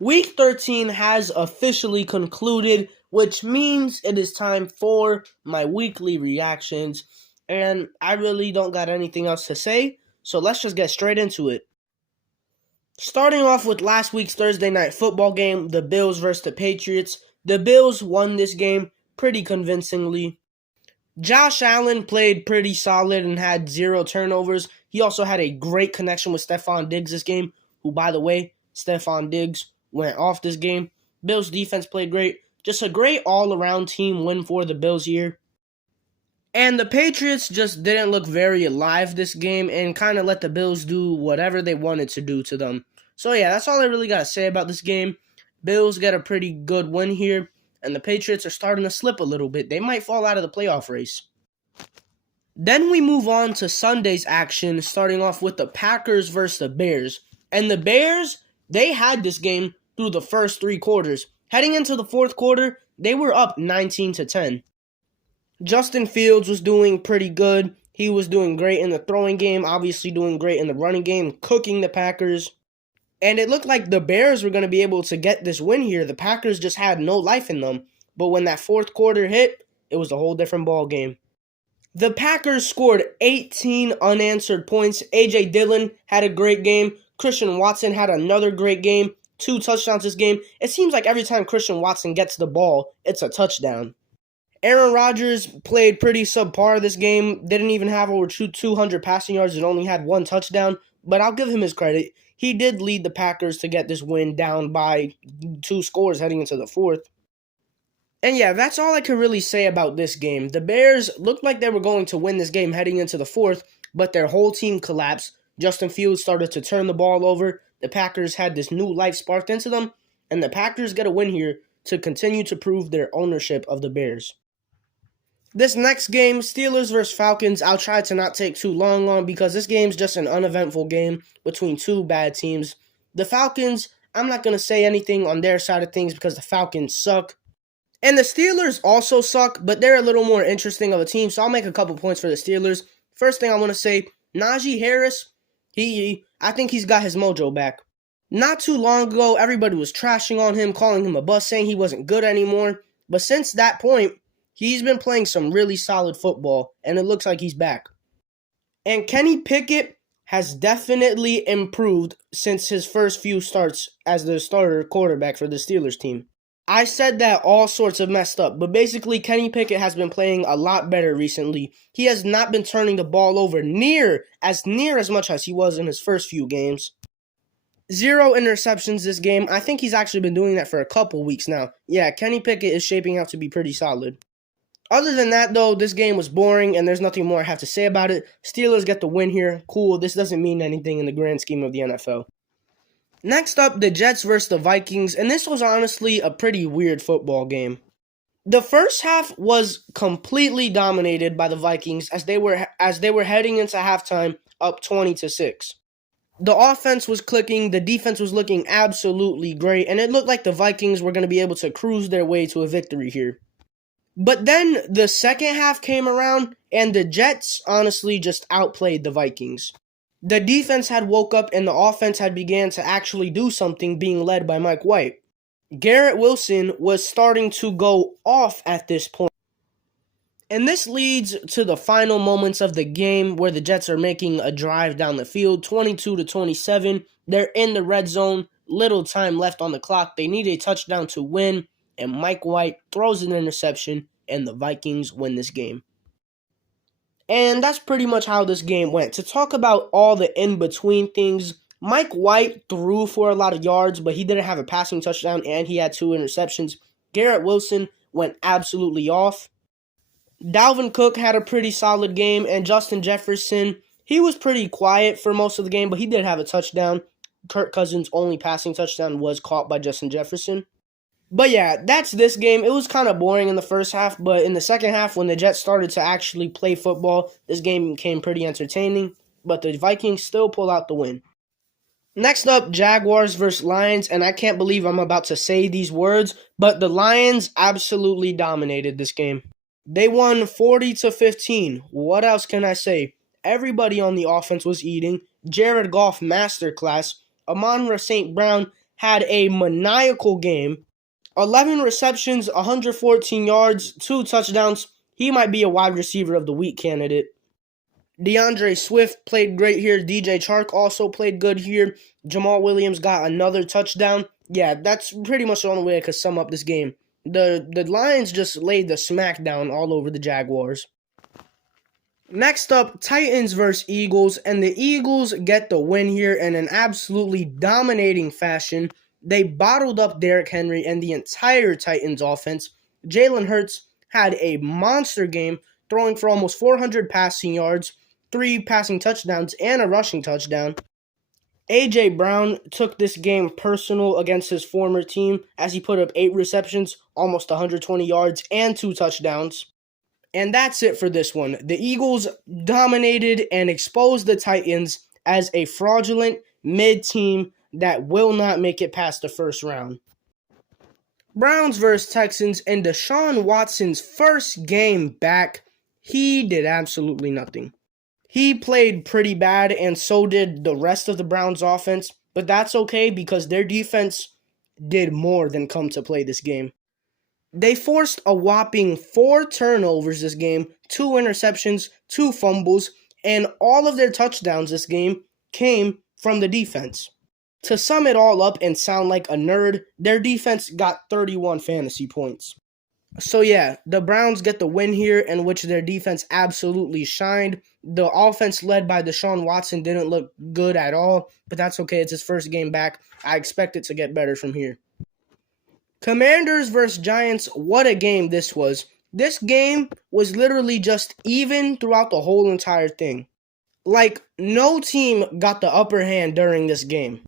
Week 13 has officially concluded, which means it is time for my weekly reactions. And I really don't got anything else to say, so let's just get straight into it. Starting off with last week's Thursday night football game, the Bills versus the Patriots. The Bills won this game pretty convincingly. Josh Allen played pretty solid and had 0 turnovers. He also had a great connection with Stefon Diggs this game, who, by the way, Stefon Diggs went off this game. Bills defense played great. Just a great all-around team win for the Bills here. And the Patriots just didn't look very alive this game and kind of let the Bills do whatever they wanted to do to them. So yeah, that's all I really got to say about this game. Bills get a pretty good win here, and the Patriots are starting to slip a little bit. They might fall out of the playoff race. Then we move on to Sunday's action, starting off with the Packers versus the Bears. And the Bears, they had this game through the first 3 quarters. Heading into the fourth quarter, they were up 19-10. Justin Fields was doing pretty good. He was doing great in the throwing game, obviously doing great in the running game, cooking the Packers. And it looked like the Bears were going to be able to get this win here. The Packers just had no life in them. But when that fourth quarter hit, it was a whole different ball game. The Packers scored 18 unanswered points. A.J. Dillon had a great game. Christian Watson had another great game. 2 touchdowns this game. It seems like every time Christian Watson gets the ball, it's a touchdown. Aaron Rodgers played pretty subpar this game. Didn't even have over 200 passing yards and only had 1 touchdown. But I'll give him his credit. He did lead the Packers to get this win down by 2 scores heading into the fourth. And yeah, that's all I can really say about this game. The Bears looked like they were going to win this game heading into the fourth, but their whole team collapsed. Justin Fields started to turn the ball over. The Packers had this new life sparked into them, and the Packers get a win here to continue to prove their ownership of the Bears. This next game, Steelers versus Falcons, I'll try to not take too long on because this game's just an uneventful game between 2 bad teams. The Falcons, I'm not going to say anything on their side of things because the Falcons suck. And the Steelers also suck, but they're a little more interesting of a team, so I'll make a couple points for the Steelers. First thing I want to say, Najee Harris, I think he's got his mojo back. Not too long ago, everybody was trashing on him, calling him a bust, saying he wasn't good anymore. But since that point, he's been playing some really solid football, and it looks like he's back. And Kenny Pickett has definitely improved since his first few starts as the starter quarterback for the Steelers team. I said that all sorts of messed up, but basically Kenny Pickett has been playing a lot better recently. He has not been turning the ball over near as much as he was in his first few games. 0 interceptions this game. I think he's actually been doing that for a couple weeks now. Yeah, Kenny Pickett is shaping out to be pretty solid. Other than that, though, this game was boring, and there's nothing more I have to say about it. Steelers get the win here. Cool, this doesn't mean anything in the grand scheme of the NFL. Next up, the Jets versus the Vikings, and this was honestly a pretty weird football game. The first half was completely dominated by the Vikings as they were heading into halftime up 20-6. The offense was clicking, the defense was looking absolutely great, and it looked like the Vikings were going to be able to cruise their way to a victory here. But then the second half came around, and the Jets honestly just outplayed the Vikings. The defense had woke up and the offense had began to actually do something, being led by Mike White. Garrett Wilson was starting to go off at this point. And this leads to the final moments of the game where the Jets are making a drive down the field, 22-27. They're in the red zone, little time left on the clock. They need a touchdown to win, and Mike White throws an interception, and the Vikings win this game. And that's pretty much how this game went. To talk about all the in-between things, Mike White threw for a lot of yards, but he didn't have a passing touchdown, and he had 2 interceptions. Garrett Wilson went absolutely off. Dalvin Cook had a pretty solid game, and Justin Jefferson, he was pretty quiet for most of the game, but he did have a touchdown. Kirk Cousins' only passing touchdown was caught by Justin Jefferson. But yeah, that's this game. It was kind of boring in the first half, but in the second half, when the Jets started to actually play football, this game became pretty entertaining, but the Vikings still pull out the win. Next up, Jaguars versus Lions, and I can't believe I'm about to say these words, but the Lions absolutely dominated this game. They won 40-15. What else can I say? Everybody on the offense was eating. Jared Goff masterclass. Amon-Ra St. Brown had a maniacal game. 11 receptions, 114 yards, 2 touchdowns. He might be a wide receiver of the week candidate. DeAndre Swift played great here. DJ Chark also played good here. Jamal Williams got another touchdown. Yeah, that's pretty much the only way I could sum up this game. The Lions just laid the smackdown all over the Jaguars. Next up, Titans versus Eagles, and the Eagles get the win here in an absolutely dominating fashion. They bottled up Derrick Henry and the entire Titans offense. Jalen Hurts had a monster game, throwing for almost 400 passing yards, 3 passing touchdowns, and a rushing touchdown. A.J. Brown took this game personal against his former team as he put up 8 receptions, almost 120 yards, and 2 touchdowns. And that's it for this one. The Eagles dominated and exposed the Titans as a fraudulent mid-team that will not make it past the first round. Browns versus Texans, and Deshaun Watson's first game back, he did absolutely nothing. He played pretty bad, and so did the rest of the Browns offense, but that's okay because their defense did more than come to play this game. They forced a whopping 4 turnovers this game, 2 interceptions, 2 fumbles, and all of their touchdowns this game came from the defense. To sum it all up and sound like a nerd, their defense got 31 fantasy points. So yeah, the Browns get the win here, in which their defense absolutely shined. The offense led by Deshaun Watson didn't look good at all, but that's okay. It's his first game back. I expect it to get better from here. Commanders versus Giants, what a game this was. This game was literally just even throughout the whole entire thing. Like, no team got the upper hand during this game.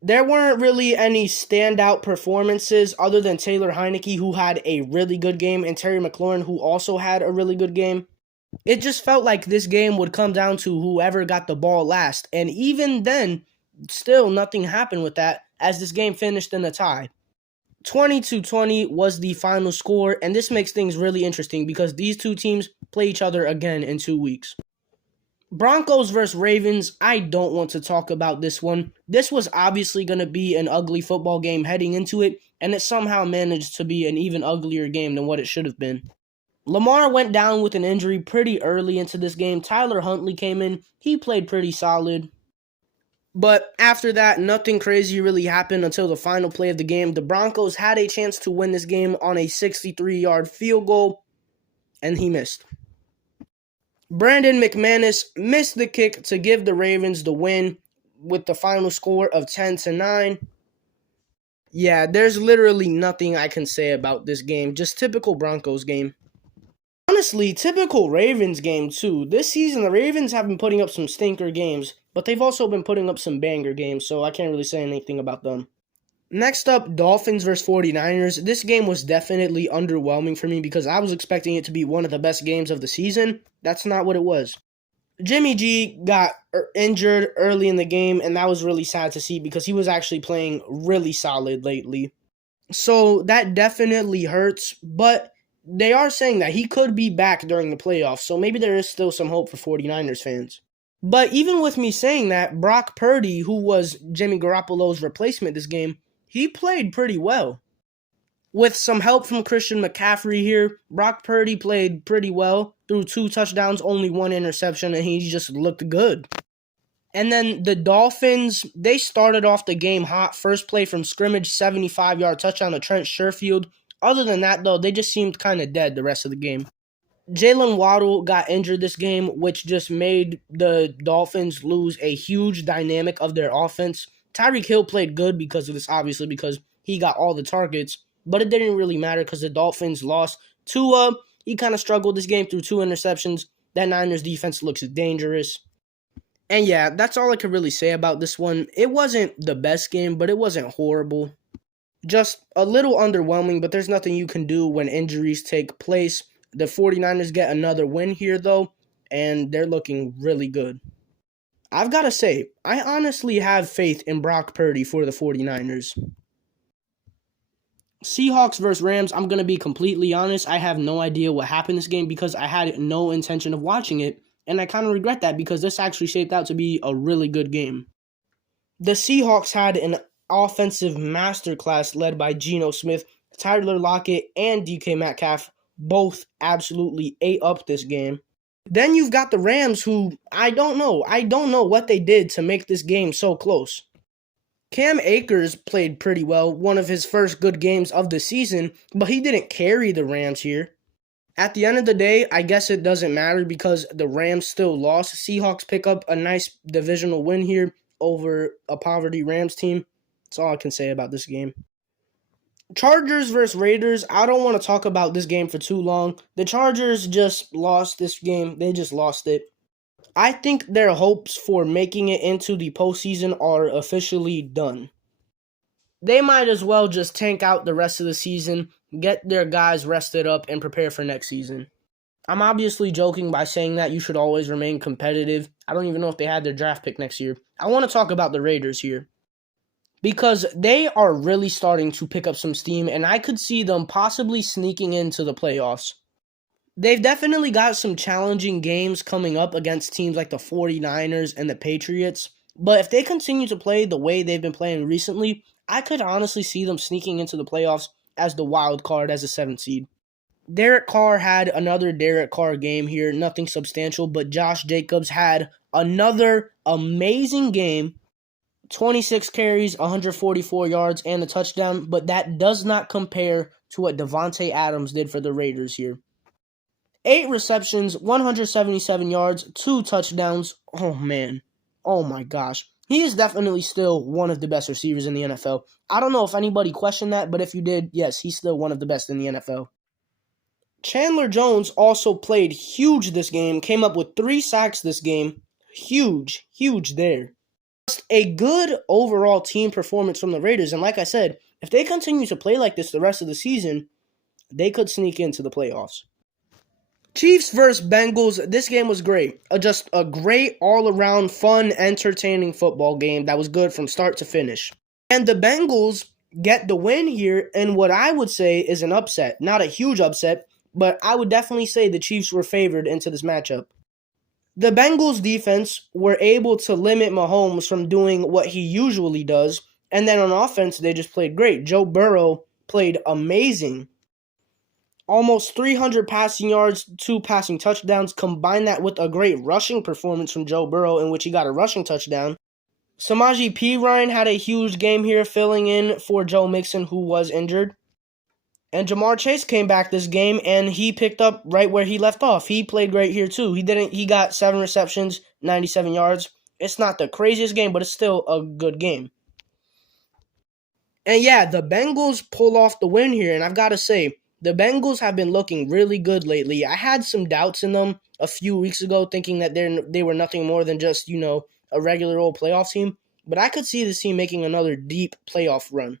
There weren't really any standout performances other than Taylor Heinicke, who had a really good game, and Terry McLaurin, who also had a really good game. It just felt like this game would come down to whoever got the ball last, and even then, still nothing happened with that, as this game finished in a tie. 20-20 was the final score, and this makes things really interesting because these two teams play each other again in 2 weeks. Broncos versus Ravens, I don't want to talk about this one. This was obviously going to be an ugly football game heading into it, and it somehow managed to be an even uglier game than what it should have been. Lamar went down with an injury pretty early into this game. Tyler Huntley came in. He played pretty solid. But after that, nothing crazy really happened until the final play of the game. The Broncos had a chance to win this game on a 63-yard field goal, and he missed. Brandon McManus missed the kick to give the Ravens the win with the final score of 10-9. Yeah, there's literally nothing I can say about this game. Just typical Broncos game. Honestly, typical Ravens game too. This season, the Ravens have been putting up some stinker games, but they've also been putting up some banger games, so I can't really say anything about them. Next up, Dolphins versus 49ers. This game was definitely underwhelming for me because I was expecting it to be one of the best games of the season. That's not what it was. Jimmy G got injured early in the game, and that was really sad to see because he was actually playing really solid lately. So that definitely hurts, but they are saying that he could be back during the playoffs, so maybe there is still some hope for 49ers fans. But even with me saying that, Brock Purdy, who was Jimmy Garoppolo's replacement this game, he played pretty well. With some help from Christian McCaffrey here, Brock Purdy played pretty well, threw 2 touchdowns, only 1 interception, and he just looked good. And then the Dolphins, they started off the game hot. First play from scrimmage, 75-yard touchdown to Trent Sherfield. Other than that, though, they just seemed kind of dead the rest of the game. Jalen Waddle got injured this game, which just made the Dolphins lose a huge dynamic of their offense. Tyreek Hill played good because of this, obviously, because he got all the targets, but it didn't really matter because the Dolphins lost. Tua, he kind of struggled this game through 2 interceptions. That Niners defense looks dangerous. And yeah, that's all I could really say about this one. It wasn't the best game, but it wasn't horrible. Just a little underwhelming, but there's nothing you can do when injuries take place. The 49ers get another win here, though, and they're looking really good. I've got to say, I honestly have faith in Brock Purdy for the 49ers. Seahawks versus Rams, I'm going to be completely honest. I have no idea what happened this game because I had no intention of watching it, and I kind of regret that because this actually shaped out to be a really good game. The Seahawks had an offensive masterclass led by Geno Smith, Tyler Lockett, and DK Metcalf both absolutely ate up this game. Then you've got the Rams, who I don't know what they did to make this game so close. Cam Akers played pretty well, one of his first good games of the season, but he didn't carry the Rams here. At the end of the day, I guess it doesn't matter because the Rams still lost. Seahawks pick up a nice divisional win here over a poverty Rams team. That's all I can say about this game. Chargers versus Raiders. I don't want to talk about this game for too long. The Chargers just lost this game. They just lost it. I think their hopes for making it into the postseason are officially done. They might as well just tank out the rest of the season, get their guys rested up, and prepare for next season. I'm obviously joking by saying that you should always remain competitive. I don't even know if they had their draft pick next year. I want to talk about the Raiders here, because they are really starting to pick up some steam, and I could see them possibly sneaking into the playoffs. They've definitely got some challenging games coming up against teams like the 49ers and the Patriots, but if they continue to play the way they've been playing recently, I could honestly see them sneaking into the playoffs as the wild card as a 7th seed. Derek Carr had another Derek Carr game here, nothing substantial, but Josh Jacobs had another amazing game. 26 carries, 144 yards, and a touchdown, but that does not compare to what Davante Adams did for the Raiders here. 8 receptions, 177 yards, 2 touchdowns. Oh, man. Oh, my gosh. He is definitely still one of the best receivers in the NFL. I don't know if anybody questioned that, but if you did, yes, he's still one of the best in the NFL. Chandler Jones also played huge this game, came up with 3 sacks this game. Huge there. Just a good overall team performance from the Raiders, and like I said, if they continue to play like this the rest of the season, they could sneak into the playoffs. Chiefs versus Bengals. This game was great. Just a great all-around fun, entertaining football game that was good from start to finish. And the Bengals get the win here in what I would say is an upset. Not a huge upset, but I would definitely say the Chiefs were favored into this matchup. The Bengals defense were able to limit Mahomes from doing what he usually does, and then on offense, they just played great. Joe Burrow played amazing. Almost 300 passing yards, 2 passing touchdowns. Combine that with a great rushing performance from Joe Burrow in which he got a rushing touchdown. Samaje Perine had a huge game here filling in for Joe Mixon, who was injured. And Jamar Chase came back this game and he picked up right where he left off. He played great here too. He got 7 receptions, 97 yards. It's not the craziest game, but it's still a good game. And yeah, the Bengals pull off the win here, and I've got to say, the Bengals have been looking really good lately. I had some doubts in them a few weeks ago, thinking that they were nothing more than just, a regular old playoff team. But I could see this team making another deep playoff run.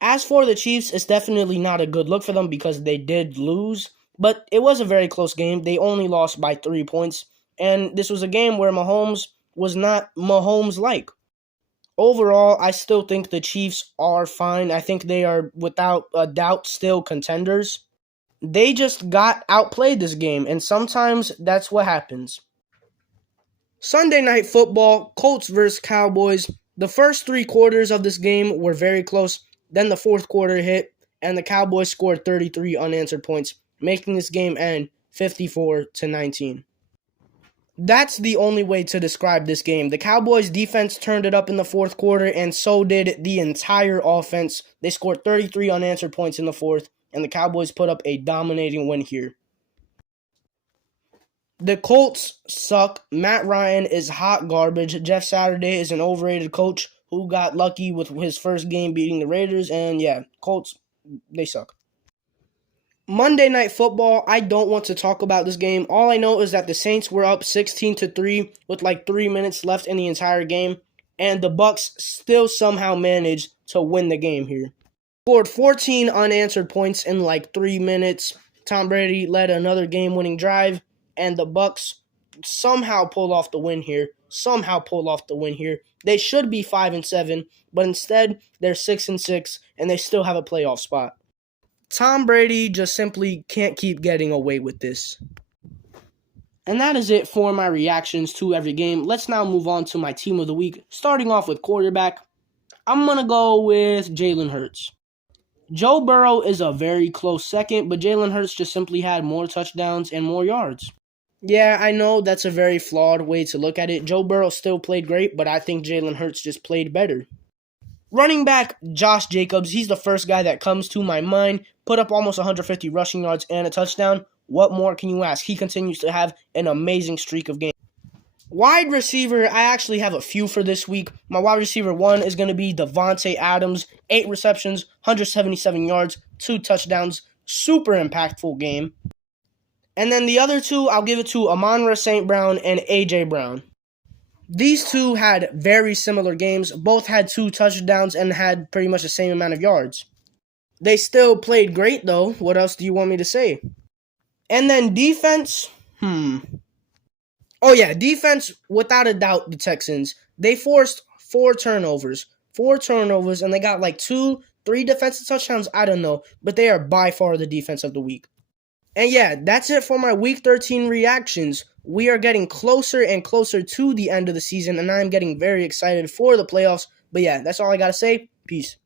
As for the Chiefs, it's definitely not a good look for them because they did lose. But it was a very close game. They only lost by 3 points. And this was a game where Mahomes was not Mahomes-like. Overall, I still think the Chiefs are fine. I think they are, without a doubt, still contenders. They just got outplayed this game, and sometimes that's what happens. Sunday Night Football, Colts versus Cowboys. The first 3 quarters of this game were very close. Then the 4th quarter hit, and the Cowboys scored 33 unanswered points, making this game end 54-19. That's the only way to describe this game. The Cowboys' defense turned it up in the 4th quarter, and so did the entire offense. They scored 33 unanswered points in the 4th, and the Cowboys put up a dominating win here. The Colts suck. Matt Ryan is hot garbage. Jeff Saturday is an overrated coach who got lucky with his first game beating the Raiders, and yeah, Colts, they suck. Monday Night Football, I don't want to talk about this game. All I know is that the Saints were up 16-3 with like 3 minutes left in the entire game, and the Bucs still somehow managed to win the game here. Scored 14 unanswered points in like 3 minutes. Tom Brady led another game-winning drive, and the Bucs somehow pulled off the win here. They should be 5-7, but instead they're 6-6, and they still have a playoff spot. Tom Brady just simply can't keep getting away with this. And that is it for my reactions to every game. Let's now move on to my team of the week, starting off with quarterback. I'm going to go with Jalen Hurts. Joe Burrow is a very close second, but Jalen Hurts just simply had more touchdowns and more yards. Yeah, I know that's a very flawed way to look at it. Joe Burrow still played great, but I think Jalen Hurts just played better. Running back Josh Jacobs, he's the first guy that comes to my mind. Put up almost 150 rushing yards and a touchdown. What more can you ask? He continues to have an amazing streak of games. Wide receiver, I actually have a few for this week. My wide receiver 1 is going to be Davante Adams. 8 receptions, 177 yards, 2 touchdowns. Super impactful game. And then the other 2, I'll give it to Amon-Ra St. Brown and A.J. Brown. These 2 had very similar games. Both had 2 touchdowns and had pretty much the same amount of yards. They still played great, though. What else do you want me to say? And then defense, Oh, yeah, defense, without a doubt, the Texans. They forced 4 turnovers. 4 turnovers, and they got like 2, 3 defensive touchdowns. I don't know, but they are by far the defense of the week. And yeah, that's it for my Week 13 reactions. We are getting closer and closer to the end of the season, and I'm getting very excited for the playoffs. But yeah, that's all I got to say. Peace.